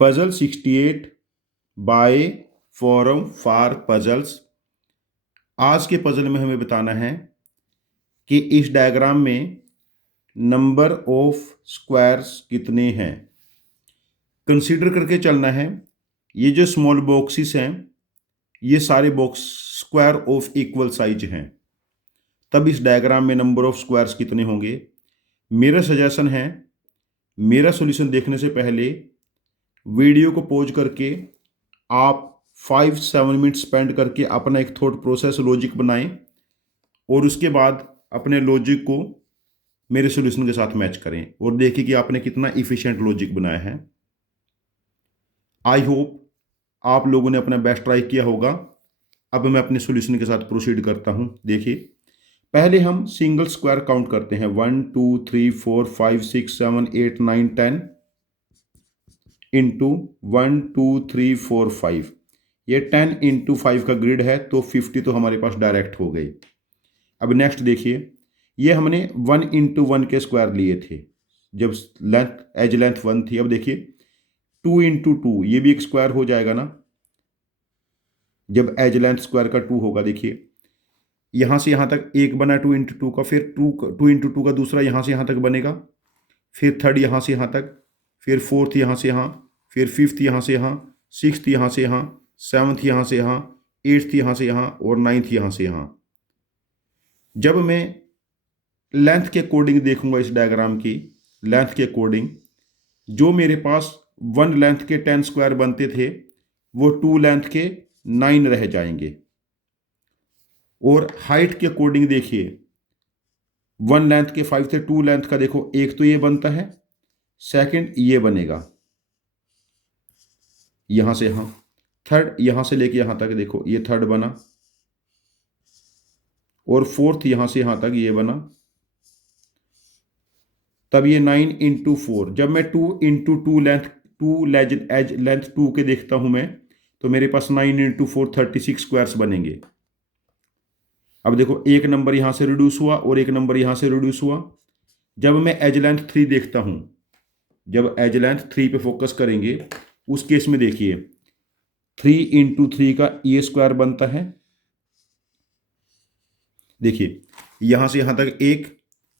Puzzle 68 by forum for puzzles. आज के puzzle में हमें बताना है कि इस डायग्राम में नंबर ऑफ स्क्वायर्स कितने हैं। कंसीडर करके चलना है, ये जो स्मॉल बॉक्सेस हैं ये सारे box square of equal size हैं, तब इस डायग्राम में नंबर ऑफ स्क्वायर्स कितने होंगे। मेरा सजेशन है, मेरा सॉल्यूशन देखने से पहले वीडियो को पॉज करके आप 5-7 मिनट स्पेंड करके अपना एक थॉट प्रोसेस लॉजिक बनाएं और उसके बाद अपने लॉजिक को मेरे सॉल्यूशन के साथ मैच करें और देखिए कि आपने कितना इफ़िशिएंट लॉजिक बनाया है। आई होप आप लोगों ने अपना बेस्ट ट्राई किया होगा। अब मैं अपने सॉल्यूशन के साथ प्रोसीड करता हूं। देखिए, पहले हम सिंगल स्क्वायर काउंट करते हैं। 1 2 3 4 5 6 7 8 9 10 इंटू 1 2 3 4 5। ये 10 इंटू 5 का ग्रिड है तो 50 तो हमारे पास डायरेक्ट हो गई। अब नेक्स्ट देखिए, ये हमने 1 इंटू 1 के स्क्वायर लिए थे जब एज लेंथ 1 थी। अब देखिए 2 इंटू 2, ये भी एक स्क्वायर हो जाएगा ना जब एज लेंथ स्क्वायर का 2 होगा। देखिए यहाँ से यहाँ तक एक बना 2 इंटू 2 का, फिर 2 इंटू 2 का दूसरा यहाँ से यहाँ तक बनेगा, फिर थर्ड यहाँ से यहाँ तक, फिर फोर्थ यहाँ से यहाँ, फिर फिफ्थ यहाँ से यहाँ, सिक्स्थ यहाँ से यहाँ, सेवन्थ यहाँ से यहाँ, एट्थ यहाँ से यहाँ और नाइन्थ यहाँ से यहाँ। जब मैं लेंथ के अकॉर्डिंग देखूंगा इस डायग्राम की, लेंथ के अकॉर्डिंग जो मेरे पास 1 लेंथ के 10 स्क्वायर बनते थे वो 2 लेंथ के 9 रह जाएंगे। और हाइट के अकॉर्डिंग देखिए, 1 लेंथ के 5 थे, 2 लेंथ का देखो एक तो ये बनता है, सेकंड ये बनेगा यहां से यहां, थर्ड यहां से लेके यहां तक देखो ये थर्ड बना, और फोर्थ यहां से यहां तक ये बना। तब ये 9 इंटू 4। जब मैं 2 इंटू 2 एज लेंथ 2 के देखता हूं मैं, तो मेरे पास 9 इंटू 4 36 स्क्वायर्स बनेंगे। अब देखो एक नंबर यहां से रिड्यूस हुआ और एक नंबर यहां से रिड्यूस हुआ। जब मैं एज लेंथ 3 देखता हूं, जब एज लेंथ 3 पे फोकस करेंगे उस केस में देखिए 3 इंटू 3 का ये स्क्वायर बनता है। देखिए यहां से यहां तक एक,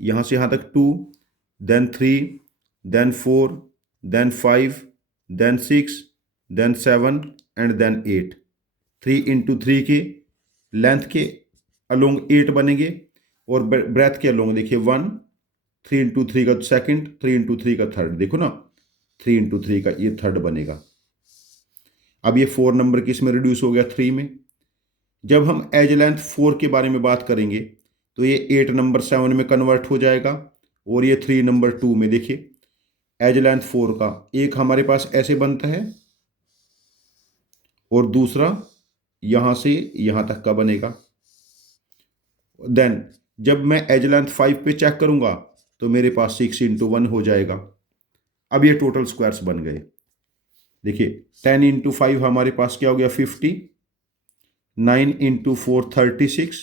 यहां से यहां तक 2, then 3, then 4, then 5, then 6, then 7 and then 8। 3 into 3 के लेंथ के अलोंग 8 बनेंगे और ब्रेथ के अलोंग देखिए 1, 3 इंटू 3 का सेकंड, 3 इंटू 3 का थर्ड, देखो ना 3 इंटू 3 का ये थर्ड बनेगा। अब ये 4 नंबर की इसमें रिड्यूस हो गया 3 में। जब हम एज लेंथ 4 के बारे में बात करेंगे तो ये 8 नंबर 7 में कन्वर्ट हो जाएगा और ये 3 नंबर 2 में। देखिए एज लेंथ 4 का एक हमारे पास ऐसे बनता है और दूसरा यहां से यहां तक का बनेगा। देन जब मैं एज लेंथ 5 पे चेक करूंगा तो मेरे पास 6 इंटू 1 हो जाएगा। अब ये टोटल स्क्वायर्स बन गए। देखिए 10 इंटू 5 हमारे पास क्या हो गया 50, 9 into 4 36,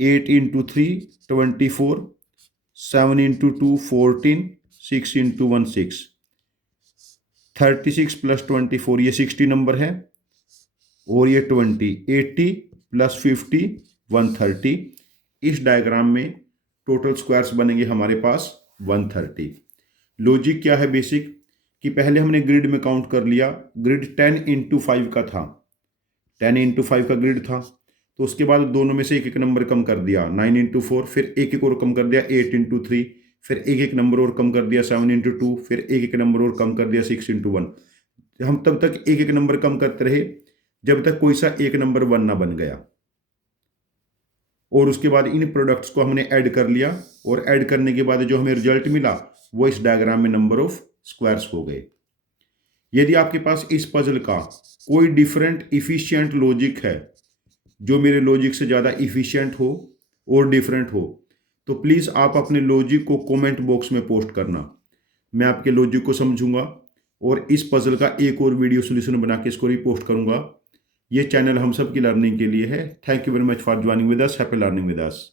8 into 3 24, 7 into 2 14, 6 into 1 6। 36 plus 24 ये 60 नंबर है और ये 20, 80 प्लस 50 130। इस डायग्राम में टोटल स्क्वायर्स बनेंगे हमारे पास 130। लॉजिक क्या है बेसिक कि पहले हमने ग्रिड में काउंट कर लिया, ग्रिड 10 इंटू 5 का था, 10 इंटू 5 का ग्रिड था, तो उसके बाद दोनों में से एक एक नंबर कम कर दिया 9 इंटू 4, फिर एक एक और कम कर दिया 8 इंटू 3, फिर एक एक नंबर और कम कर दिया 7 इंटू 2, फिर एक एक नंबर और कम कर दिया 6 इंटू 1। हम तब तक एक एक नंबर कम करते रहे जब तक कोई सा एक नंबर 1 ना बन गया, और उसके बाद इन प्रोडक्ट्स को हमने ऐड कर लिया और ऐड करने के बाद जो हमें रिजल्ट मिला वो इस डायग्राम में नंबर ऑफ स्क्वायर्स हो गए। यदि आपके पास इस पजल का कोई डिफरेंट इफिशिएंट लॉजिक है जो मेरे लॉजिक से ज़्यादा इफिशिएंट हो और डिफरेंट हो, तो प्लीज़ आप अपने लॉजिक को कमेंट बॉक्स में पोस्ट करना। मैं आपके लॉजिक को समझूंगा और इस पजल का एक और वीडियो सोल्यूशन बना के इसको रिपोस्ट करूंगा। ये चैनल हम सब की लर्निंग के लिए है। Thank you very much for joining with us. Happy learning with us.